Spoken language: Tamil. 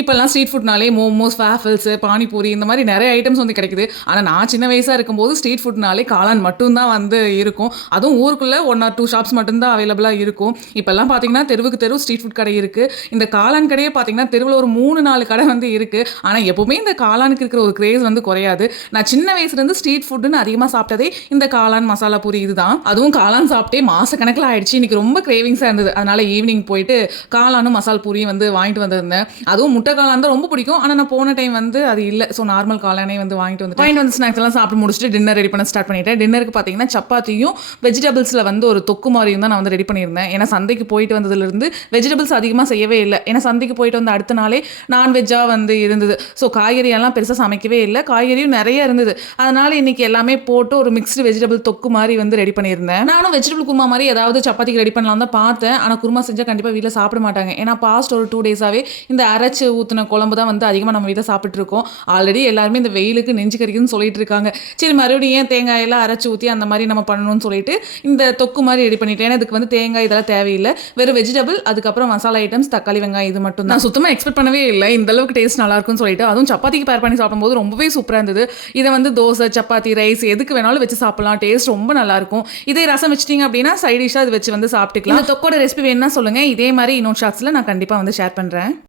இப்போல்லாம் ஸ்ட்ரீட் ஃபுட்னாலே மோமோஸ், வேஃபில்ஸ், பானிபூரி இந்த மாதிரி நிறைய ஐட்டம்ஸ் வந்து கிடைக்குது. ஆனா நான் சின்ன வயசா இருக்கும்போது ஸ்ட்ரீட் ஃபுட்னாலே காளான் மட்டும் தான் வந்து இருக்கும். அதுவும் ஊருக்குள்ள 1 ஆர் 2 ஷாப்ஸ் மட்டும் தான் அவைலபிளா இருக்கும். இப்போல்லாம் பார்த்தீங்கன்னா தெருவுக்கு தெரு ஸ்ட்ரீட் ஃபுட் கடை இருக்கு. இந்த காளான் கடையே பார்த்தீங்கன்னா தெருவுல ஒரு 3, 4 கடை வந்து இருக்கு. ஆனா எப்பவுமே இந்த காளானுக்கு இருக்கிற ஒரு கிரேஸ் வந்து குறையாது. நான் சின்ன வயசுலேருந்து ஸ்ட்ரீட் ஃபுட்னு அதிகமாக சாப்பிட்டதே இந்த காளான் மசாலா பூரி இதுதான். அதுவும் காளான் சாப்பிட்டே மாசக்கணக்கில் ஆயிடுச்சு. இன்னைக்கு ரொம்ப கிரேவிங்ஸாக இருந்தது. அதனால ஈவினிங் போயிட்டு காளானும் மசால் பூரியும் வந்து வாங்கிட்டு வந்திருந்தேன். அதுவும் முட்டை காளான் தான் ரொம்ப பிடிக்கும். ஆனால் நான் போன டைம் வந்து அது இல்லை. ஸோ நார்மல் காளானே வந்து வாங்கிட்டு வந்து ஸ்நாக்ஸ் எல்லாம் சாப்பிட்டு முடிச்சுட்டு டின்னர் ரெடி பண்ண ஸ்டார்ட் பண்ணிட்டேன். டின்னருக்கு பார்த்தீங்கன்னா சப்பாத்தியும் வெஜிடபிள்ஸில் வந்து ஒரு தொக்கு மாதிரியும் தான் நான் வந்து ரெடி பண்ணியிருந்தேன். ஏன்னா சந்தைக்கு போயிட்டு வந்ததுலேருந்து வெஜிடபிள்ஸ் அதிகமாக செய்யவே இல்லை. ஏன்னா சந்தைக்கு போயிட்டு வந்து அடுத்த நாளே நான்வெஜ்ஜாக வந்து இருந்தது. ஸோ காய்கறி எல்லாம் பெருசாக சமைக்கவே இல்லை. காய்கறியும் நிறைய இருந்தது. அதனால இன்னைக்கு எல்லாமே போட்டு ஒரு மிக்ஸ்டு வெஜிடபிள் தொக்கு மாதிரி வந்து ரெடி பண்ணியிருந்தேன். நானும் வெஜிடபிள் குருமா மாதிரி ஏதாவது சப்பாத்திக்கு ரெடி பண்ணலாம் தான் பார்த்தேன். ஆனால் குருமா செஞ்சால் கண்டிப்பாக வீட்டில் சாப்பிட மாட்டாங்க. ஏன்னா பாஸ்ட் ஒரு 2 டேஸாகவே இந்த அரைச்சு ஊற்றின குழம்பு தான் வந்து அதிகமாக நம்ம வீட்டில் சாப்பிட்டு இருக்கோம். ஆல்ரெடி எல்லாருமே இந்த வெயிலுக்கு நெஞ்சு கறிக்குன்னு சொல்லிட்டு இருக்காங்க. சரி மறுபடியும் ஏன் தேங்காயெல்லாம் அரைச்சி ஊற்றி அந்த மாதிரி நம்ம பண்ணணும்னு சொல்லிட்டு இந்த தொக்கு மாதிரி ரெடி பண்ணிட்டேன். ஏன்னா இதுக்கு வந்து தேங்காய் இதெல்லாம் தேவையில்லை. வெறும் வெஜிடபிள், அதுக்கப்புறம் மசாலா ஐட்டம்ஸ், தக்காளி, வெங்காயம் இது மட்டும் தான். நான் சுத்தமாக எக்ஸ்பெக்ட் பண்ணவே இல்லை இந்த அளவுக்கு டேஸ்ட் நல்லா இருக்கும்னு சொல்லிட்டு. அதுவும் சப்பாத்திக்கு பேர் பண்ணி சாப்பிடும்போது ரொம்பவே சூப்பராக இருந்தது. இதை வந்து தோசை, சப்பாத்தி, ரைஸ் எதுக்கு வேணாலும் வச்சு சாப்பிடலாம். டேஸ்ட் ரொம்ப நல்லா இருக்கும். இதே ரசம் வச்சிட்டிங்க அப்படின்னா சைட் டிஷ்ஷாக இது வச்சு வந்து சாப்பிட்டுக்கலாம். இந்த தொக்கோட ரெசிபி வேணும்னா சொல்லுங்க. இதே மாதிரி இன்னொரு ஷார்ட்ஸில் நான் கண்டிப்பாக வந்து ஷேர் பண்ணுறேன்.